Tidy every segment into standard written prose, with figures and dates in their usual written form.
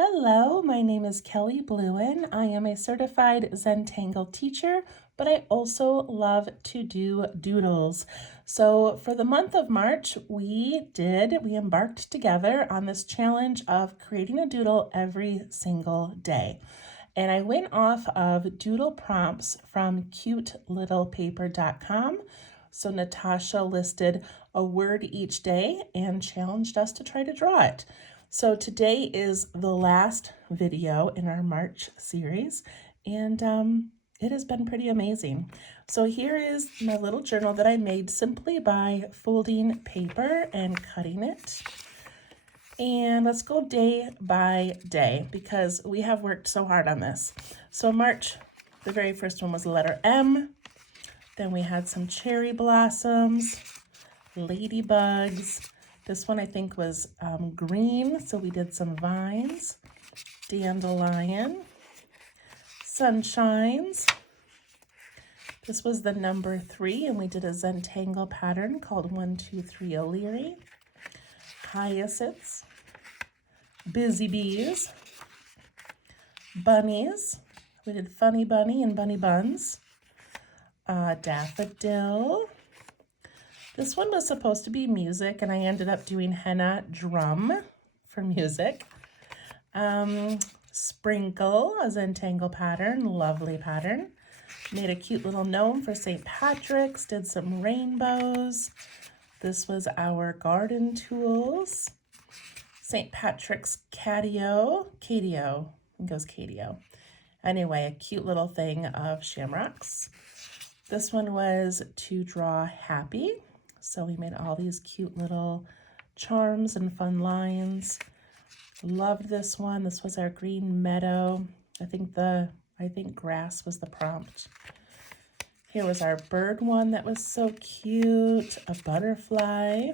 Hello, my name is Kelly Bluen. I am a certified Zentangle teacher, but I also love to do doodles. So for the month of March, we embarked together on this challenge of creating a doodle every single day. And I went off of doodle prompts from cutelittlepaper.com. So Natasha listed a word each day and challenged us to try to draw it. So today is the last video in our March series, and it has been pretty amazing. So here is my little journal that I made simply by folding paper and cutting it. And let's go day by day because we have worked so hard on this. So March, the very first one was the letter M. Then we had some cherry blossoms, ladybugs. This one I think was green, so we did some vines, dandelion, sunshines. This was the number 3, and we did a Zentangle pattern called 1, 2, 3 O'Leary, hyacinths, busy bees, bunnies. We did funny bunny and bunny buns, daffodil. This one was supposed to be music, and I ended up doing henna drum for music. Sprinkle, a Zentangle pattern, lovely pattern. Made a cute little gnome for St. Patrick's, did some rainbows. This was our garden tools. St. Patrick's catio, I think it was catio. Anyway, a cute little thing of shamrocks. This one was to draw happy. So we made all these cute little charms and fun lines. Loved this one. This was our green meadow. I think grass was the prompt. Here was our bird one that was so cute. A butterfly.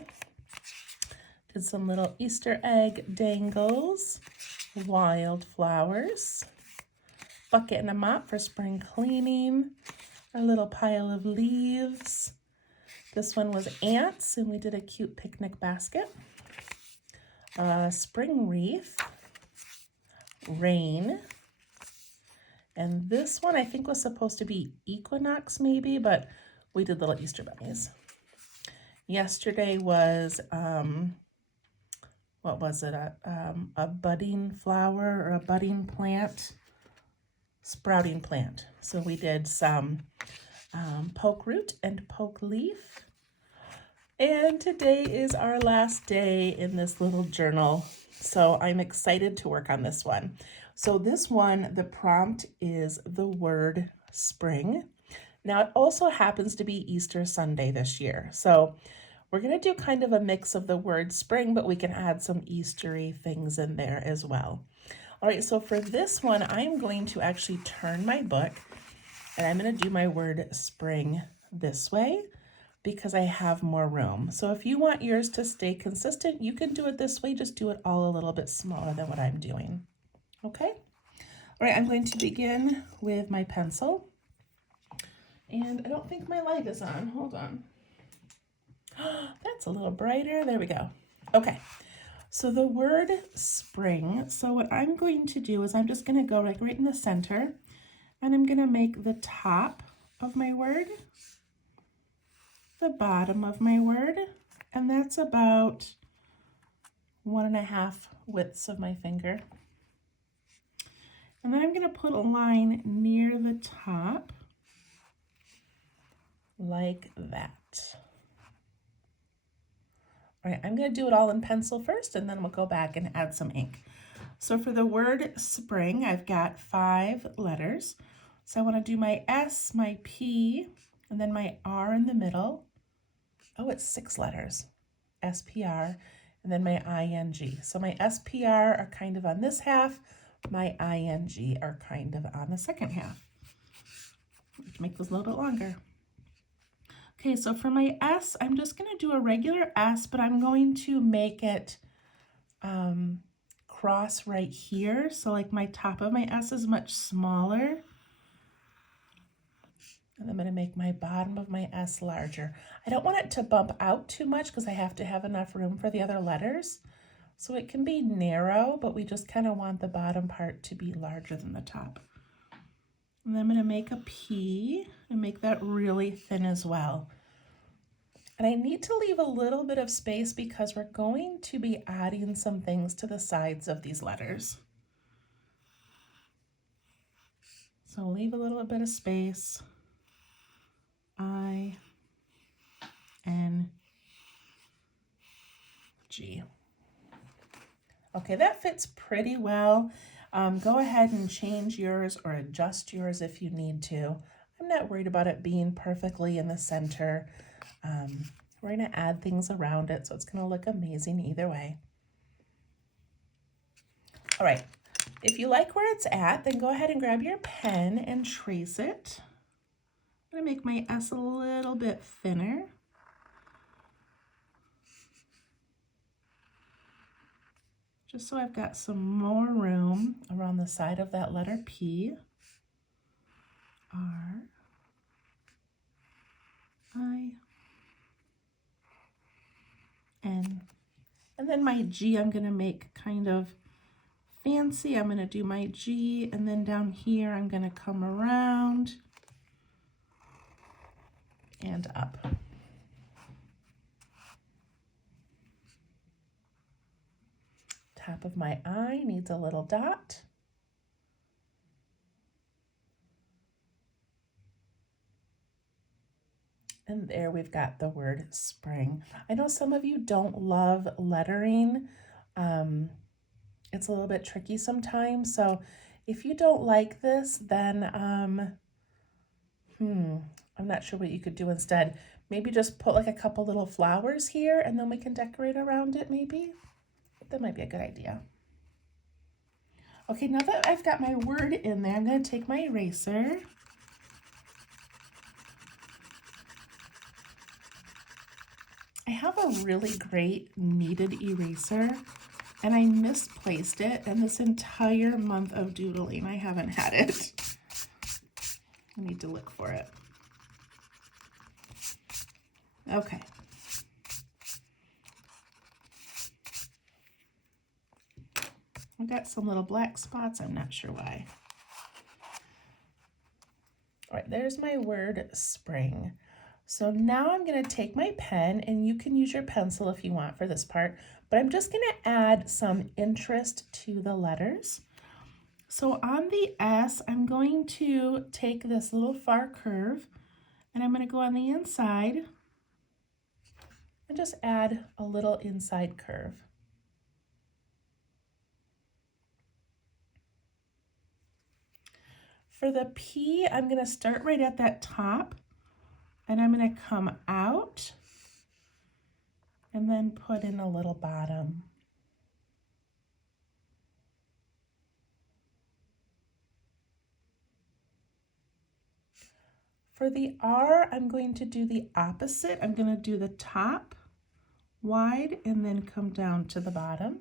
Did some little Easter egg dangles. Wildflowers. Bucket and a mop for spring cleaning. A little pile of leaves. This one was ants, and we did a cute picnic basket. Spring wreath, rain, and this one I think was supposed to be equinox maybe, but we did little Easter bunnies. Yesterday was, what was it, a budding flower or a budding plant, sprouting plant. So we did some poke root and poke leaf. And today is our last day in this little journal, so I'm excited to work on this one. So this one, the prompt is the word spring. Now it also happens to be Easter Sunday this year, so we're going to do kind of a mix of the word spring, but we can add some Eastery things in there as well. All right, so for this one, I'm going to actually turn my book, and I'm going to do my word spring this way, because I have more room. So if you want yours to stay consistent, you can do it this way, just do it all a little bit smaller than what I'm doing, okay? All right, I'm going to begin with my pencil. And I don't think my light is on, hold on. That's a little brighter, there we go. Okay, so the word spring, so what I'm going to do is I'm just gonna go like right in the center, and I'm gonna make the top of my word the bottom of my word, and that's about 1.5 widths of my finger. And then I'm going to put a line near the top like that. All right, I'm going to do it all in pencil first, and then we'll go back and add some ink. So for the word spring, I've got 5 letters. So I want to do my S, my P, and then my R in the middle. Oh, it's 6 letters, SPR, and then my ING. So my SPR are kind of on this half, my ING are kind of on the second half. Let's make this a little bit longer. Okay, so for my S, I'm just going to do a regular S, but I'm going to make it cross right here. So like my top of my S is much smaller. And I'm going to make my bottom of my S larger. I don't want it to bump out too much because I have to have enough room for the other letters. So it can be narrow, but we just kind of want the bottom part to be larger than the top. And then I'm going to make a P and make that really thin as well. And I need to leave a little bit of space because we're going to be adding some things to the sides of these letters. So leave a little bit of space. I, N, G. Okay, that fits pretty well. Go ahead and change yours or adjust yours if you need to. I'm not worried about it being perfectly in the center. We're going to add things around it, so it's going to look amazing either way. All right, if you like where it's at, then go ahead and grab your pen and trace it. I'm going to make my S a little bit thinner. Just so I've got some more room around the side of that letter P. R, I, N. And then my G I'm going to make kind of fancy. I'm going to do my G, and then down here I'm going to come around and up. Top of my I needs a little dot. And there we've got the word spring. I know some of you don't love lettering. It's a little bit tricky sometimes. So if you don't like this, then I'm not sure what you could do instead. Maybe just put like a couple little flowers here and then we can decorate around it maybe. That might be a good idea. Okay, now that I've got my word in there, I'm going to take my eraser. I have a really great kneaded eraser and I misplaced it, and this entire month of doodling I haven't had it. I need to look for it. Okay. I've got some little black spots, I'm not sure why. All right, there's my word spring. So now I'm going to take my pen, and you can use your pencil if you want for this part, but I'm just going to add some interest to the letters. So on the S, I'm going to take this little far curve, and I'm going to go on the inside and just add a little inside curve. For the P, I'm going to start right at that top, and I'm going to come out and then put in a little bottom. For the R, I'm going to do the opposite. I'm going to do the top wide and then come down to the bottom.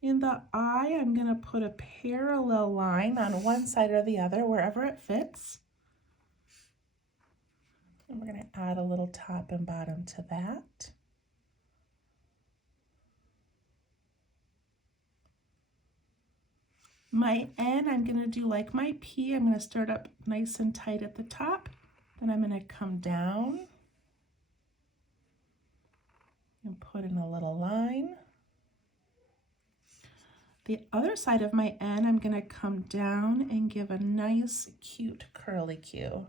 In the I, I'm going to put a parallel line on one side or the other, wherever it fits. And we're going to add a little top and bottom to that. My N, I'm going to do like my P. I'm going to start up nice and tight at the top. Then I'm going to come down and put in a little line. The other side of my N, I'm going to come down and give a nice, cute curly Q.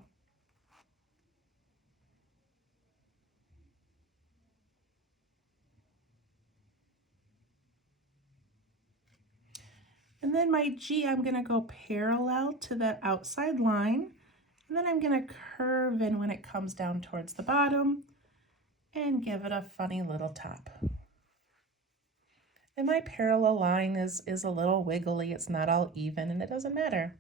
And then my G, I'm going to go parallel to that outside line, and then I'm going to curve in when it comes down towards the bottom and give it a funny little top. And my parallel line is a little wiggly. It's not all even, and it doesn't matter.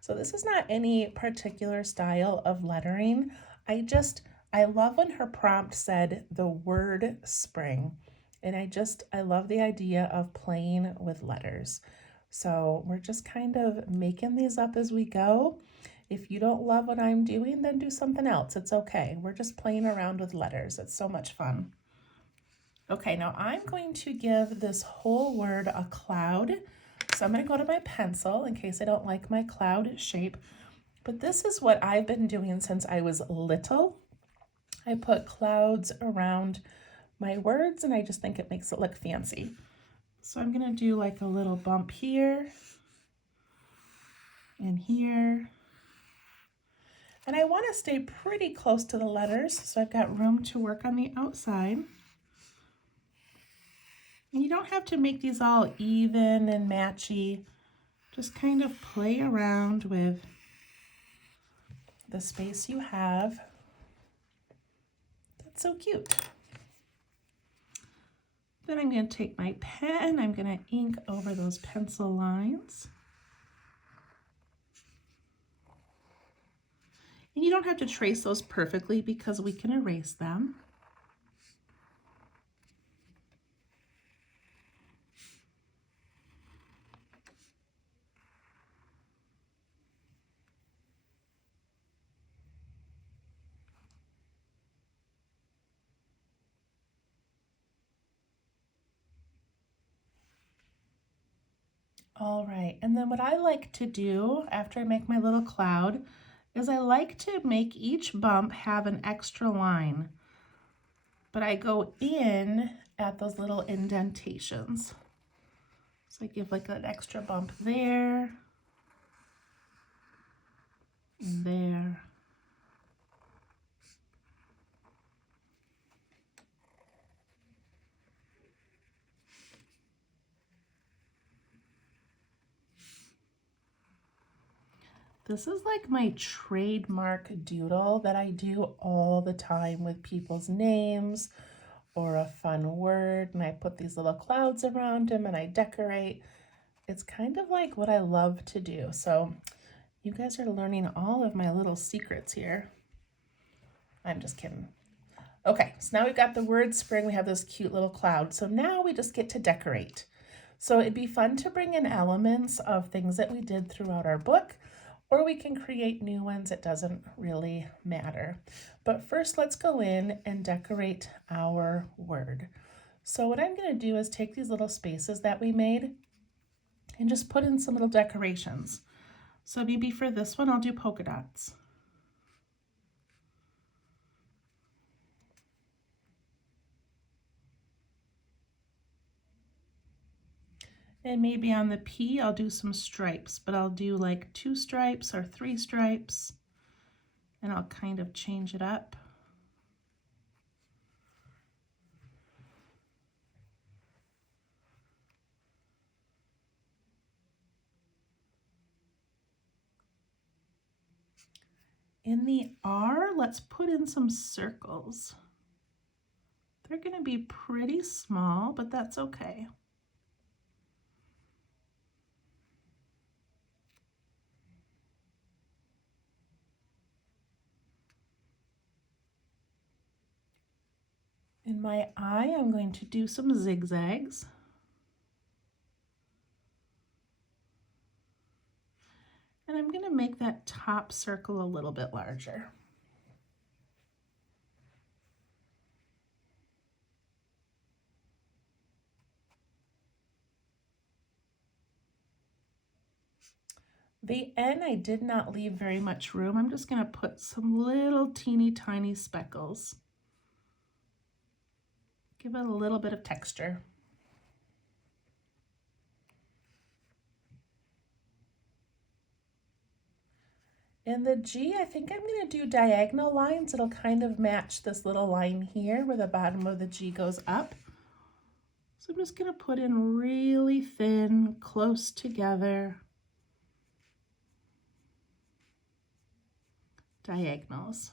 So this is not any particular style of lettering. I love when her prompt said the word spring, and I love the idea of playing with letters. So we're just kind of making these up as we go. If you don't love what I'm doing, then do something else. It's okay. We're just playing around with letters. It's so much fun. Okay, now I'm going to give this whole word a cloud. So I'm going to go to my pencil in case I don't like my cloud shape. But this is what I've been doing since I was little. I put clouds around my words and I just think it makes it look fancy. So I'm going to do like a little bump here and here. And I want to stay pretty close to the letters, so I've got room to work on the outside. And you don't have to make these all even and matchy. Just kind of play around with the space you have. That's so cute. Then I'm going to take my pen, I'm going to ink over those pencil lines. And you don't have to trace those perfectly because we can erase them. All right, and then what I like to do after I make my little cloud is I like to make each bump have an extra line, but I go in at those little indentations. So I give like an extra bump there and there. This is like my trademark doodle that I do all the time with people's names or a fun word, and I put these little clouds around them and I decorate. It's kind of like what I love to do. So you guys are learning all of my little secrets here. I'm just kidding. Okay, so now we've got the word spring. We have this cute little cloud. So now we just get to decorate. So it'd be fun to bring in elements of things that we did throughout our book, or we can create new ones. It doesn't really matter. But first, let's go in and decorate our word. So what I'm going to do is take these little spaces that we made and just put in some little decorations. So maybe for this one, I'll do polka dots. And maybe on the P, I'll do some stripes, but I'll do like 2 stripes or 3 stripes, and I'll kind of change it up. In the R, let's put in some circles. They're going to be pretty small, but that's okay. In my I, I'm going to do some zigzags. And I'm going to make that top circle a little bit larger. The N, I did not leave very much room. I'm just going to put some little teeny tiny speckles. Give it a little bit of texture. In the G, I think I'm going to do diagonal lines. It'll kind of match this little line here where the bottom of the G goes up. So I'm just going to put in really thin, close together diagonals.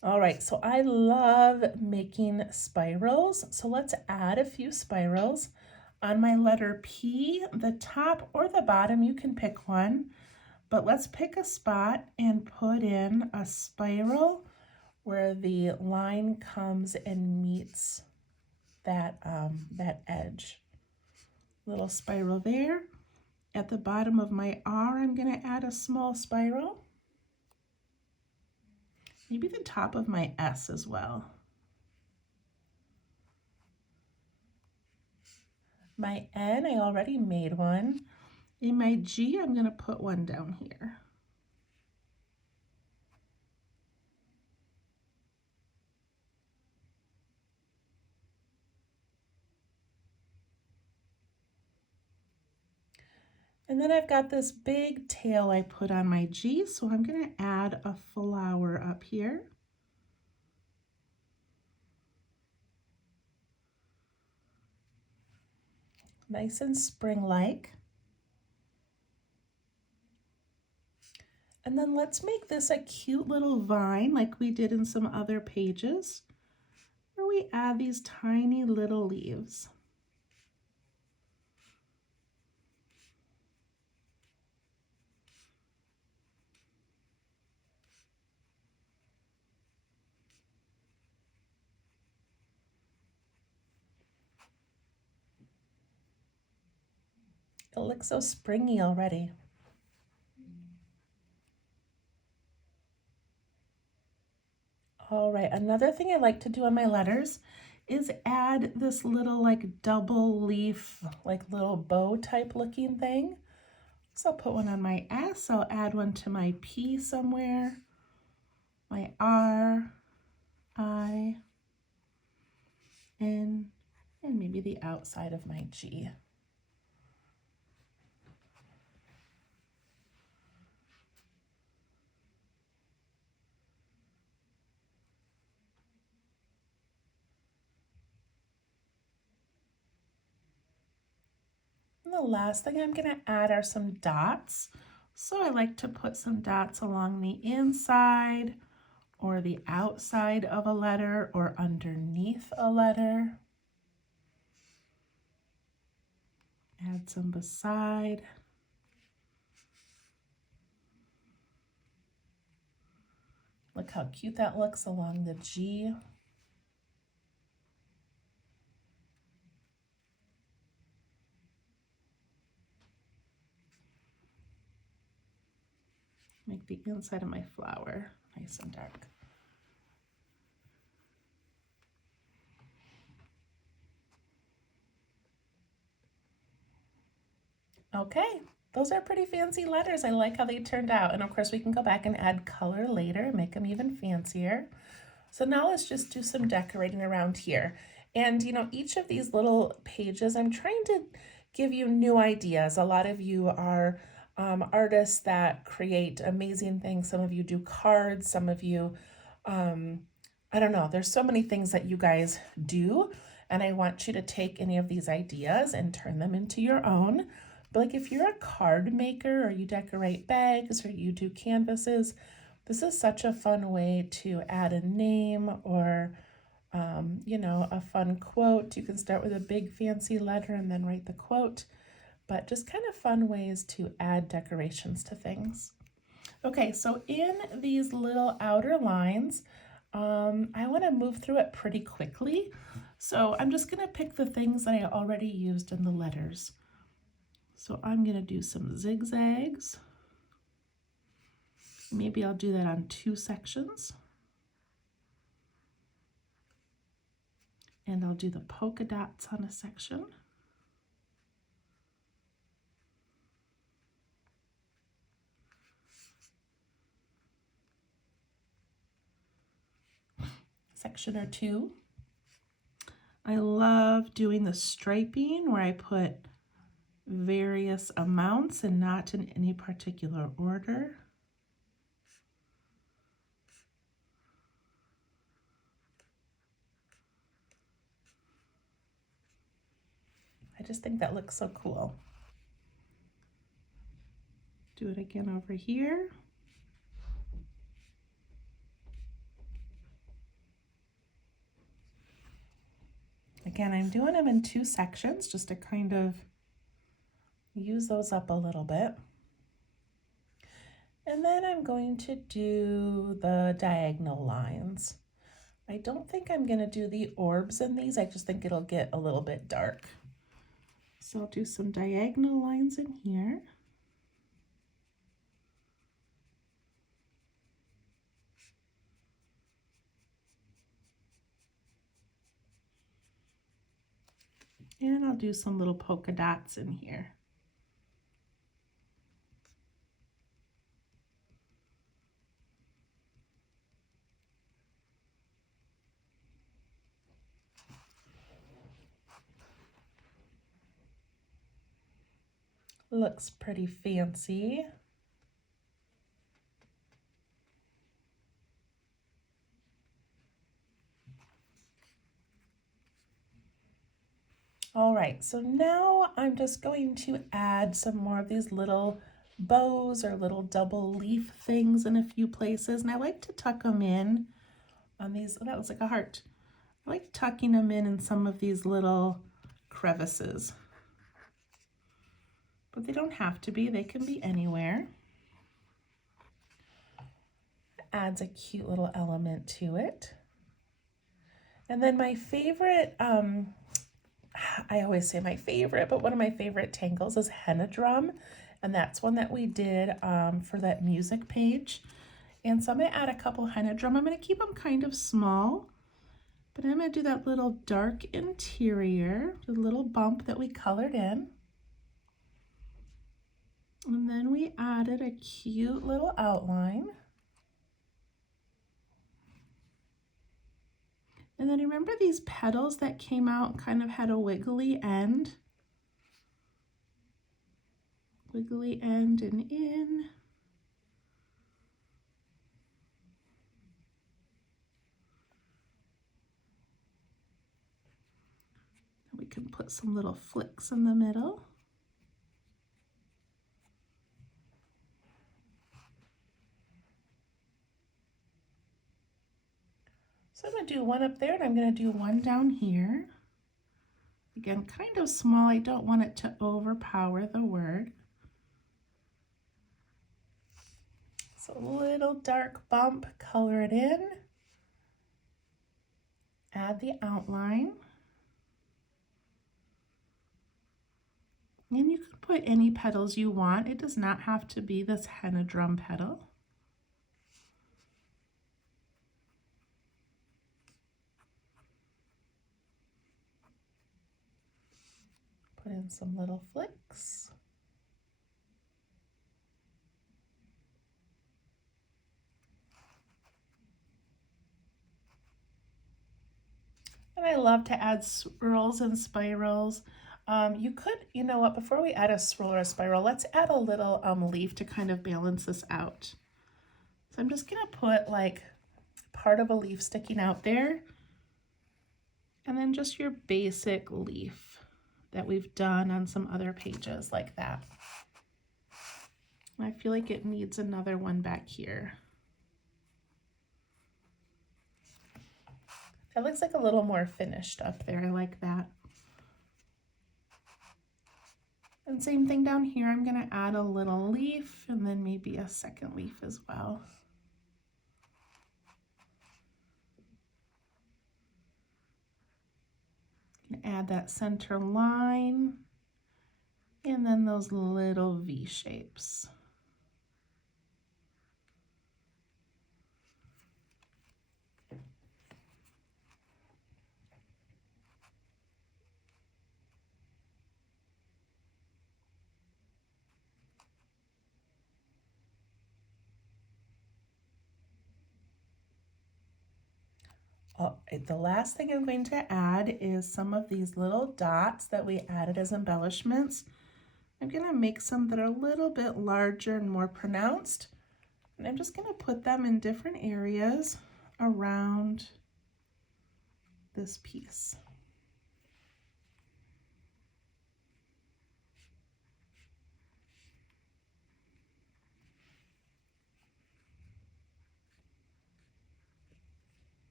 All right, so I love making spirals. So let's add a few spirals. On my letter P, the top or the bottom, you can pick one, but let's pick a spot and put in a spiral where the line comes and meets that, that edge. Little spiral there. At the bottom of my R, I'm going to add a small spiral. Maybe the top of my S as well. My N, I already made one. In my G, I'm going to put one down here. And then I've got this big tail I put on my G, so I'm going to add a flower up here. Nice and spring-like. And then let's make this a cute little vine like we did in some other pages, where we add these tiny little leaves. It looks so springy already. All right, another thing I like to do on my letters is add this little like double leaf, like little bow type looking thing. So I'll put one on my S, I'll add one to my P somewhere, my R, I, N, and maybe the outside of my G. And the last thing I'm going to add are some dots. So I like to put some dots along the inside or the outside of a letter or underneath a letter. Add some beside. Look how cute that looks along the G. Make the inside of my flower nice and dark. Okay, those are pretty fancy letters. I like how they turned out. And of course we can go back and add color later and make them even fancier. So now let's just do some decorating around here. And you know, each of these little pages, I'm trying to give you new ideas. A lot of you are artists that create amazing things. Some of you do cards, some of you, I don't know, there's so many things that you guys do. And I want you to take any of these ideas and turn them into your own. But like if you're a card maker or you decorate bags or you do canvases, this is such a fun way to add a name or, you know, a fun quote. You can start with a big fancy letter and then write the quote, but just kind of fun ways to add decorations to things. Okay, so in these little outer lines, I want to move through it pretty quickly. So I'm just going to pick the things that I already used in the letters. So I'm going to do some zigzags. Maybe I'll do that on 2 sections. And I'll do the polka dots on a section. Section or 2. I love doing the striping where I put various amounts and not in any particular order. I just think that looks so cool. Do it again over here. again, I'm doing them in 2 sections just to kind of use those up a little bit. And then I'm going to do the diagonal lines. I don't think I'm going to do the orbs in these. I just think it'll get a little bit dark. So I'll do some diagonal lines in here. And I'll do some little polka dots in here. Looks pretty fancy. All right, so now I'm just going to add some more of these little bows or little double leaf things in a few places. And I like to tuck them in on these, oh, that looks like a heart. I like tucking them in some of these little crevices. But they don't have to be, they can be anywhere. Adds a cute little element to it. And then my favorite, I always say my favorite, but one of my favorite tangles is henna drum. And that's one that we did for that music page. And so I'm gonna add a couple henna drum. I'm gonna keep them kind of small, but I'm gonna do that little dark interior, the little bump that we colored in. And then we added a cute little outline. And then remember these petals that came out kind of had a wiggly end? Wiggly end and in. We can put some little flicks in the middle. So I'm going to do one up there and I'm going to do one down here. Again, kind of small. I don't want it to overpower the word. So a little dark bump, color it in. Add the outline. And you can put any petals you want. It does not have to be this henna drum petal. Put in some little flicks. And I love to add swirls and spirals. You could, you know what, before we add a swirl or a spiral, let's add a little leaf to kind of balance this out. So I'm just gonna put like part of a leaf sticking out there, and then just your basic leaf that we've done on some other pages like that. I feel like it needs another one back here. That looks like a little more finished up there. I like that. And same thing down here. I'm going to add a little leaf and then maybe a second leaf as well. Add that center line and then those little V shapes. The last thing I'm going to add is some of these little dots that we added as embellishments. I'm going to make some that are a little bit larger and more pronounced. And I'm just going to put them in different areas around this piece.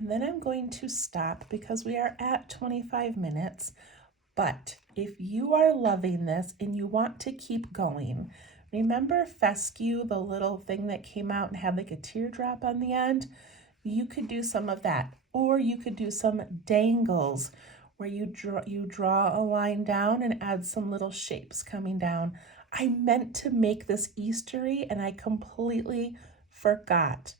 and then I'm going to stop because we are at 25 minutes. But if you are loving this and you want to keep going, remember fescue, the little thing that came out and had like a teardrop on the end? You could do some of that, or you could do some dangles where you draw a line down and add some little shapes coming down. I meant to make this Eastery and I completely forgot.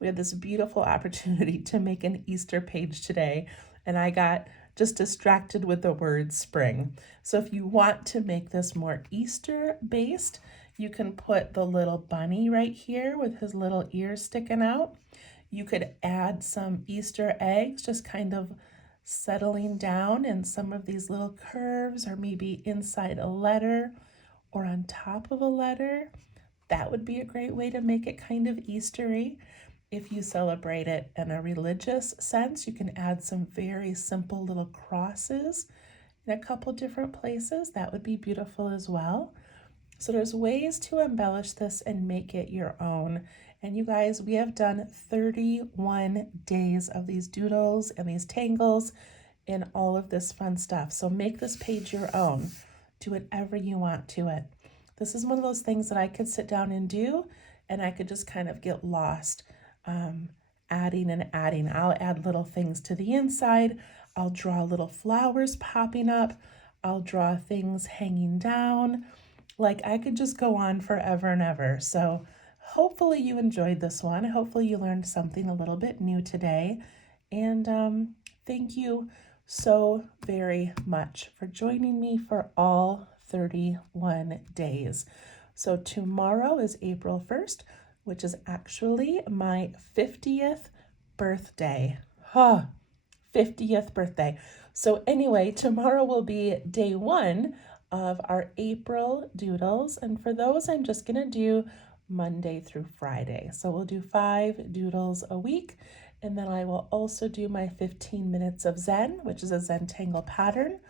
We had this beautiful opportunity to make an Easter page today, and I got just distracted with the word spring. So if you want to make this more Easter based, you can put the little bunny right here with his little ears sticking out. You could add some Easter eggs, just kind of settling down in some of these little curves, or maybe inside a letter or on top of a letter. That would be a great way to make it kind of Eastery. If you celebrate it in a religious sense, you can add some very simple little crosses in a couple different places. That would be beautiful as well. So there's ways to embellish this and make it your own. And you guys, we have done 31 days of these doodles and these tangles and all of this fun stuff. So make this page your own. Do whatever you want to it. This is one of those things that I could sit down and do, and I could just kind of get lost adding and adding. I'll add little things to the inside. I'll draw little flowers popping up. I'll draw things hanging down. Like, I could just go on forever and ever. So hopefully you enjoyed this one. Hopefully you learned something a little bit new today. And thank you so very much for joining me for all 31 days. So tomorrow is April 1st, which is actually my 50th birthday. 50th birthday. So anyway, tomorrow will be day 1 of our April doodles. And for those, I'm just going to do Monday through Friday. So we'll do 5 doodles a week. And then I will also do my 15 minutes of Zen, which is a Zentangle pattern,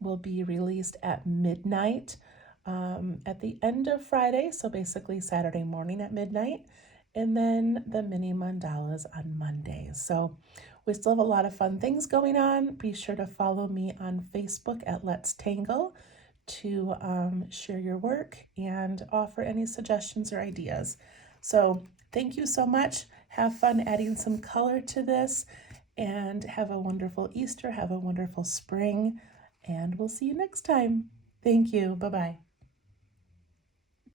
will be released at midnight at the end of Friday. So basically Saturday morning at midnight. And then the mini mandalas on Mondays. So we still have a lot of fun things going on. Be sure to follow me on Facebook at Let's Tangle to share your work and offer any suggestions or ideas. So thank you so much. Have fun adding some color to this, and have a wonderful Easter. Have a wonderful spring, and we'll see you next time. Thank you. Bye-bye.